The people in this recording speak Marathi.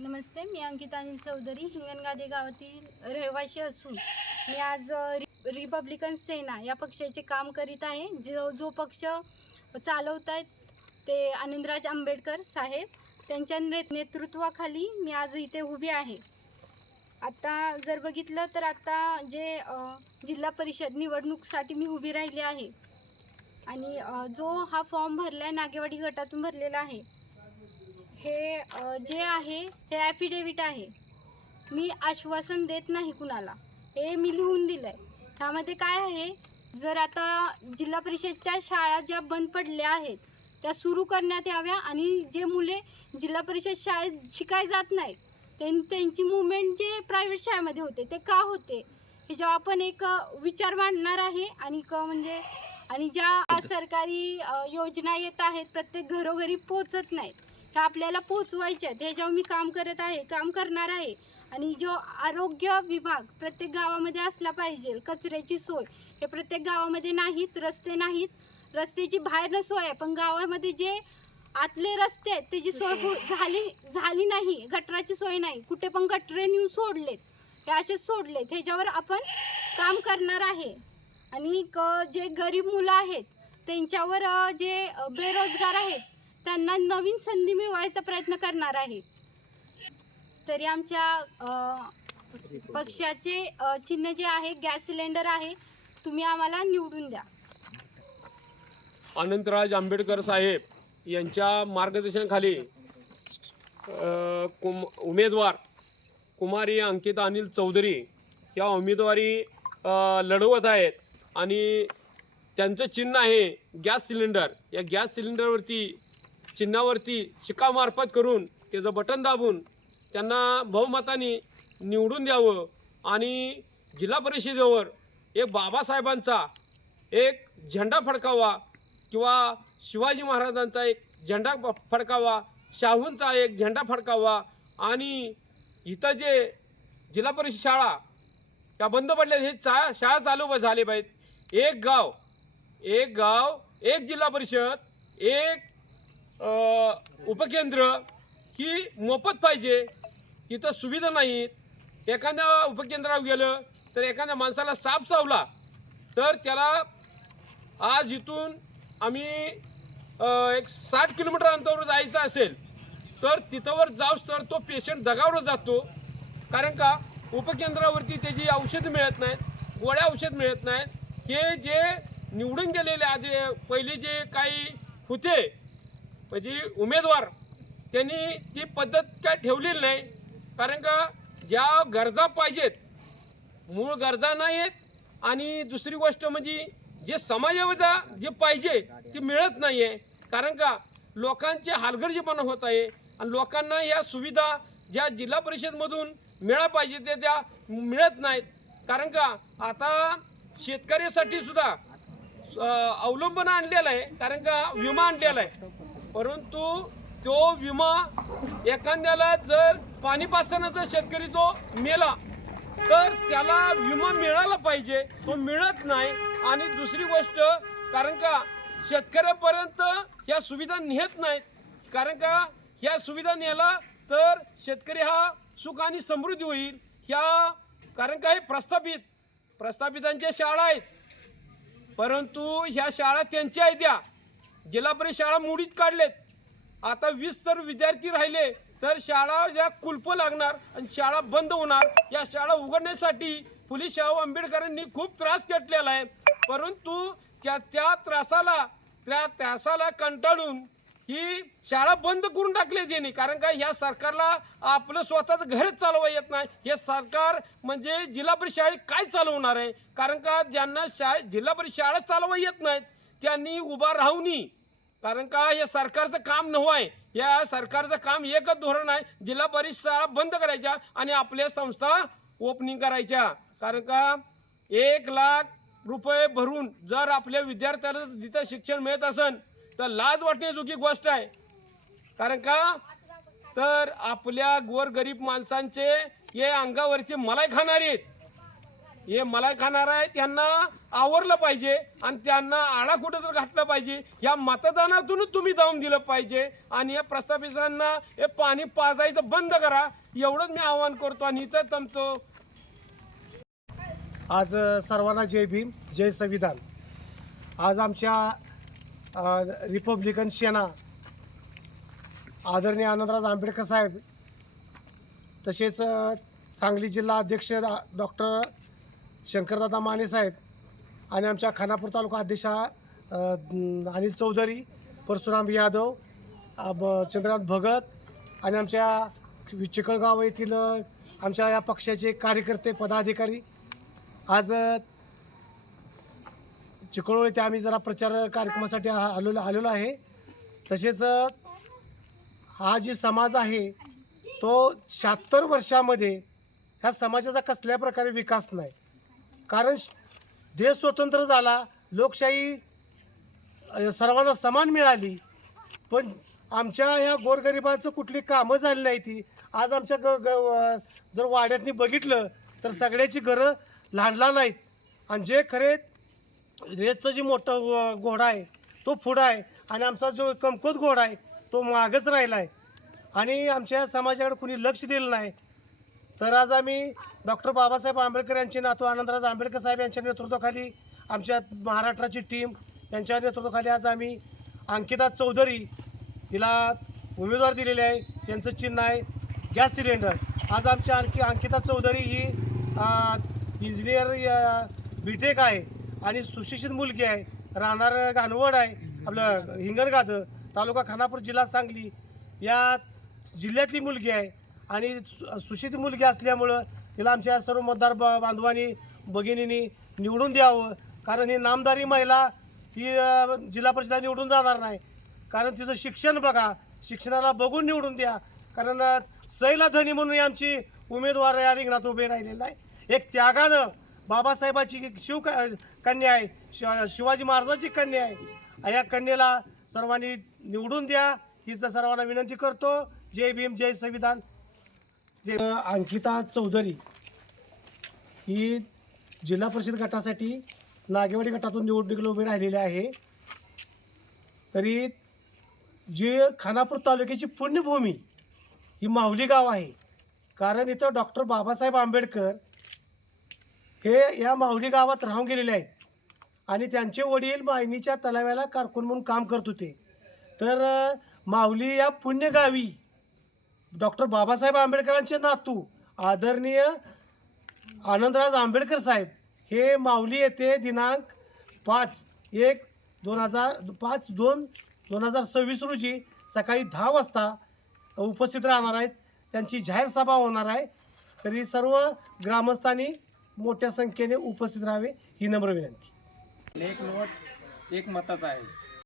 नमस्ते, मी अंकिता अनिल चौधरी हिंगणगादी गावातील रहिवासी असून मी आज रिपब्लिकन सेना या पक्षाचे काम करीत आहे. जो पक्ष चालवत आहेत ते आनंदराज आंबेडकर साहेब, त्यांच्या नेतृत्वाखाली मी आज इथे उभी आहे. आता जर बघितलं तर आता जे जिल्हा परिषद निवडणूकसाठी मी उभी राहिली आहे आणि जो हा फॉर्म भरला आहे नागेवाडी गटातून भरलेला आहे. हे जे आहे हे ॲफिडेविट आहे. मी आश्वासन देत नाही कुणाला, हे मी लिहून दिलं आहे. त्यामध्ये काय आहे, जर आता जिल्हा परिषदच्या शाळा ज्या बंद पडल्या आहेत त्या सुरू करण्यात याव्या आणि जे मुले जिल्हा परिषद शाळेत शिकाय जात नाहीत त्यांची मुवमेंट जे प्रायव्हेट शाळेमध्ये होते ते का होते हे जेव्हा आपण एक विचार मांडणार आहे. आणि ज्या सरकारी योजना येत आहेत प्रत्येक घरोघरी पोचत नाहीत त्या आपल्याला पोचवायच्या आहेत. ह्याच्यावर मी काम करणार आहे. आणि जो आरोग्य विभाग प्रत्येक गावामध्ये असला पाहिजे. कचऱ्याची सोय हे प्रत्येक गावामध्ये नाहीत, रस्ते नाहीत, रस्त्याची बाहेरनं सोय आहे पण गावामध्ये जे आतले रस्ते आहेत त्याची सोय झाली नाही. गटराची सोय नाही, कुठे पण गटरे नेऊन सोडलेत, हे असेच सोडलेत. ह्याच्यावर आपण काम करणार आहे. आणि जे गरीब मुलं आहेत त्यांच्यावर जे बेरोजगार आहेत त्यांना नवीन संधी मिळवायचा प्रयत्न करणार आहे. तरी आमच्या पक्षाचे चिन्ह जे आहे गॅस सिलेंडर आहे. तुम्ही आम्हाला निवडून द्या. आनंदराज आंबेडकर साहेब यांच्या मार्गदर्शनाखाली उमेदवार कुमारी अंकिता अनिल चौधरी या उमेदवारी लढवत आहेत आणि त्यांचं चिन्ह आहे गॅस सिलेंडर. या गॅस सिलेंडरवरती चिन्हावरती शिक्कामार्फत करून त्याचं बटन दाबून त्यांना बहुमताने निवडून द्यावं आणि जिल्हा परिषदेवर एक बाबासाहेबांचा एक झेंडा फडकावा किंवा शिवाजी महाराजांचा एक झेंडा फडकावा, शाहूंचा एक झेंडा फडकावा. आणि इथं जे जिल्हा परिषद शाळा त्या बंद पडल्या हे शाळा चालू झाले पाहिजेत. एक गाव एक जिल्हा परिषद एक उपकेंद्र ही मोफत पाहिजे. इथं सुविधा नाहीत. एखाद्या उपकेंद्रावर गेलं तर एखाद्या माणसाला साप चावला तर त्याला आज इथून आम्ही एक 60 किलोमीटर अंतरावर जायचं असेल तर तिथंवर जाऊस तर तो पेशंट दगावला जातो. कारण का उपकेंद्रावरती त्याची औषधं मिळत नाहीत, गोळ्या औषध मिळत नाहीत. हे जे निवडून गेलेले आधी पहिले जे काही होते म्हणजे उमेदवार त्यांनी ती पद्धत काय ठेवलेली नाही. कारण का ज्या गरजा पाहिजेत मूळ गरजा नाहीत आणि दुसरी गोष्ट म्हणजे जे समाजाला जे पाहिजे ते मिळत नाही आहे. कारण का लोकांचे हलगर्जीपणा होत आहे आणि लोकांना या सुविधा ज्या जिल्हा परिषदमधून मिळाल्या पाहिजे त्या मिळत नाहीत. कारण का आता शेतकऱ्यासाठी सुद्धा अवलंबन आणलेलं आहे. कारण का विमा आणलेला आहे, परंतु तो विमा एखाद्याला जर पाणी पाजताना जर शेतकरी तो मेला तर त्याला विमा मिळाला पाहिजे, तो मिळत नाही. आणि दुसरी गोष्ट कारण का शेतकऱ्यापर्यंत ह्या सुविधा नेत नाहीत. कारण का ह्या सुविधा नेला तर शेतकरी हा सुख आणि समृद्धी होईल. कारण का हे प्रस्थापितांच्या शाळा आहेत, परंतु ह्या शाळा त्यांच्या आहेत. त्या जिल्हा परिषद शाळा मोडीत काढलेत. आता 20 तर विद्यार्थी राहिले तर शाळा या कुलप लागणार आणि शाळा बंद होणार. या शाळा उघडण्यासाठी फुले शाहू आंबेडकरांनी खूप त्रास घेतलेला आहे, परंतु त्या त्रासाला कंटाळून ही शाळा बंद करून टाकली त्यांनी. कारण का ह्या सरकारला आपलं स्वतःचं घरच चालवा येत नाही. हे सरकार म्हणजे जिल्हा परिषद शाळेत काय चालवणार आहे. कारण का ज्यांना जिल्हा परिषद शाळा चालवा येत नाहीत त्यांनी उभा राहू नये. कारण का हे सरकारचं काम नव्हे आहे. या सरकारचं काम एकच धोरण आहे, जिल्हा परिषद शाळा बंद करायच्या आणि आपल्या संस्था ओपनिंग करायच्या. कारण का 1 लाख रुपये भरून जर आपल्या विद्यार्थ्याला तिथं शिक्षण मिळत असेल तर लाज वाटण्याजोगी गोष्ट आहे. कारण का तर आपल्या गोरगरीब माणसांचे हे अंगावरचे मलाई खाणारे आहेत. हे मलाई खाणार आहे त्यांना आवरलं पाहिजे आणि त्यांना आळा कुठं तर घातलं पाहिजे. या मतदानातूनच तुम्ही जाऊन दिलं पाहिजे आणि या प्रस्थापितांना हे पाणी पाजायचं बंद करा, एवढंच मी आवाहन करतो आणि इथं थांबतो. आज सर्वांना जय भीम, जय संविधान. आज आमच्या रिपब्लिकन सेना आदरणीय आनंदराज आंबेडकर साहेब, तसेच सांगली जिल्हा अध्यक्ष डॉक्टर शंकरदादा माने साहेब आणि आमच्या खानापूर तालुका अध्यक्ष अनिल चौधरी, परशुराम यादव, चंद्रकांत भगत आणि आमच्या चिकळगाव येथील आमच्या या पक्षाचे कार्यकर्ते पदाधिकारी आज चिकळोळ येथे आम्ही जरा प्रचार कार्यक्रमासाठी आलेलो आहे. तसेच हा जी समाज आहे तो 76 वर्षामध्ये ह्या समाजाचा कसल्या प्रकारे विकास नाही. कारण देश स्वतंत्र झाला, लोकशाही सर्वांना समान मिळाली, पण आमच्या ह्या गोरगरिबाचं कुठली कामं झाली नाही ती. आज आमच्या जर वाड्यातनी बघितलं तर सगळ्याची घरं लहान लहान आहेत आणि जे खरे रेसचं जी मोठं घोडा आहे तो पुढं आहे आणि आमचा जो कमकुवत घोडा आहे तो मागच राहिला आहे आणि आमच्या समाजाकडे कुणी लक्ष दिलं नाही. तर आज आम्ही डॉक्टर बाबासाहेब आंबेडकर यांचे नातू आनंदराज आंबेडकर साहेब यांच्या नेतृत्वाखाली, आमच्या महाराष्ट्राची टीम यांच्या नेतृत्वाखाली आज आम्ही अंकिता चौधरी हिला उमेदवार दिलेले आहे. त्यांचं चिन्ह आहे गॅस सिलेंडर. आज आमच्या अंकिता चौधरी ही इंजिनियर बीटेक आहे आणि सुशिक्षित मुलगी आहे, राहणार घाणवड आहे, आपलं हिंगणघाट, तालुका खानापूर, जिल्हा सांगली या जिल्ह्यातली मुलगी आहे आणि सुशिक्षित मुलगी असल्यामुळं तिला आमच्या सर्व मतदार बांधवांनी भगिनींनी निवडून द्यावं. कारण ही नामदारी महिला ही जिल्हा परिषदेला निवडून जाणार नाही. कारण तिचं शिक्षण बघा, शिक्षणाला बघून निवडून द्या. कारण सैला धनी म्हणून आमची उमेदवार या रिंगणात उभे राहिलेला आहे. एक त्यागानं बाबासाहेबाची कन्या आहे, शिवाजी महाराजाची कन्या आहे. या कन्येला सर्वांनी निवडून द्या हीच सर्वांना विनंती करतो. जय भीम, जय संविधान. जे अंकिता चौधरी ही जिल्हा परिषद गटासाठी नागेवाडी गटातून निवडणुकीला उभी राहिलेली आहे. तरी जे खानापूर तालुक्याची पुण्यभूमी ही माहुली गाव आहे. कारण इथं डॉक्टर बाबासाहेब आंबेडकर हे या माहुली गावात राहून गेलेले आहेत आणि त्यांचे वडील मायनीच्या तलाव्याला कारकून म्हणून काम करत होते. तर माहुली या पुण्यगावी डॉक्टर बाबासाहेब आंबेडकरांचे नातू आदरणीय आनंदराज आंबेडकर साहेब हे माहुली येथे दिनांक 5/2/2026 रोजी सकाळी 10 वाजता उपस्थित राहणार आहेत. त्यांची जाहीर सभा होणार आहे. तरी सर्व ग्रामस्थांनी मोठ्या संख्येने उपस्थित राहावे ही नम्र विनंती. एक नोट एक मताचा आहे.